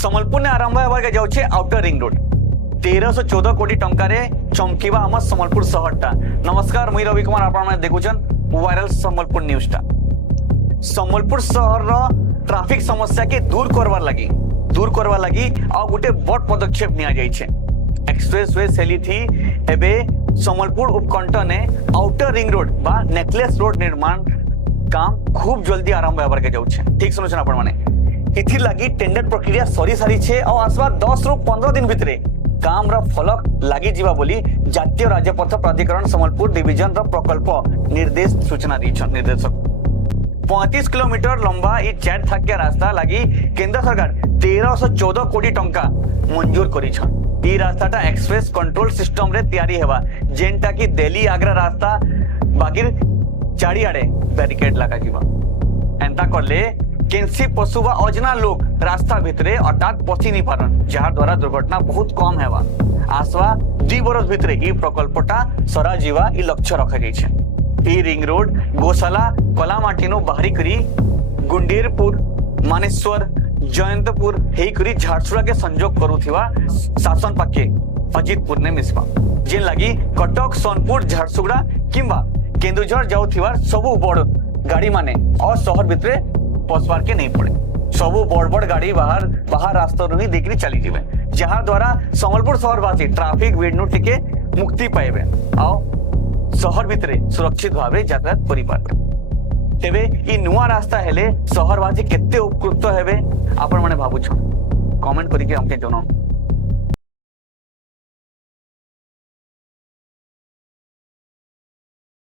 संबलपुर ने आरंभ होगा जाऊे आउटर रिंग रोड 1314 कोटी टंकार चमकीबा आम संबलपुर सहरटा। नमस्कार मुई रवि कुमार आपण देखुचन वायरल संबलपुर न्यूज टा। संबलपुर सहर ट्रैफिक समस्या के दूर करवार लगी आ गोटे बड़ पदक्षेप निया जाइछे। एक्सप्रेसवे सेली थी एबे संबलपुर उपकंठ ने आउटर रिंग रोड बा नेकलेस रोड निर्माण काम खूब जल्दी आरंभ होबार के जाउछे। ठीक सुनछन आपण माने इथि लगी टेंडर प्रक्रिया सरी सारी छे और आसवा 10 रु 15 दिन भितरे काम रा फलक लगी जीवा बोली जातीय राजपथ प्राधिकरण संबलपुर डिविजन रा प्रकल्प निर्देश सूचना दीछन। निर्देशक 35 किलोमीटर लंबा ये 4 थाकिया रास्ता लगी केंद्र सरकार 1314 कोटी टंका मंजूर करिछन। ई रास्ताटा एक्सप्रेस कंट्रोल सिस्टम रे तैयारी हेबा जेनटा की दिल्ली आगरा रास्ता बाकी चारियाडे बैरिकेड लगा जीवा। एंता करले केंसी पशु व अजना लोग रास्ता भितरे अर्थात पसी नहीं पारन जहां द्वारा दुर्घटना बहुत कम हेबा। आसवा 2 बरस भितरे ई प्रकल्पटा सरा जीवा ई लक्ष्य रखा जाइछे। ई रिंग रोड गोशाला कलामाटीनो बाहरी करी गुंडीरपुर मानेश्वर जयंतपुर हेई करी झारसुड़ा के संजोग करूथिवा शासन पाके अजितपुर ने मिसबा जेन लगी कटक सोनपुर झारसुगुड़ा किंबा केंदुझर जाउथिवा सबु बड़ गाड़ी माने और शहर भितरे पसबार के नहीं पड़े। सबु बड़ बड़ गाड़ी बाहर रास्ता ही देखी चली जाए जहां द्वारा संबलपुर शहरवासी ट्रैफिक विघ्न टिके मुक्ति पाइबे आओ शहर भितरे सुरक्षित भाव यातायात करि पारबे। तेबे ई नुआ रास्ता हेले शहरवासी केते उपकृत हेबे आपण माने भाबुछन कमेंट करिके हमके जनाओ।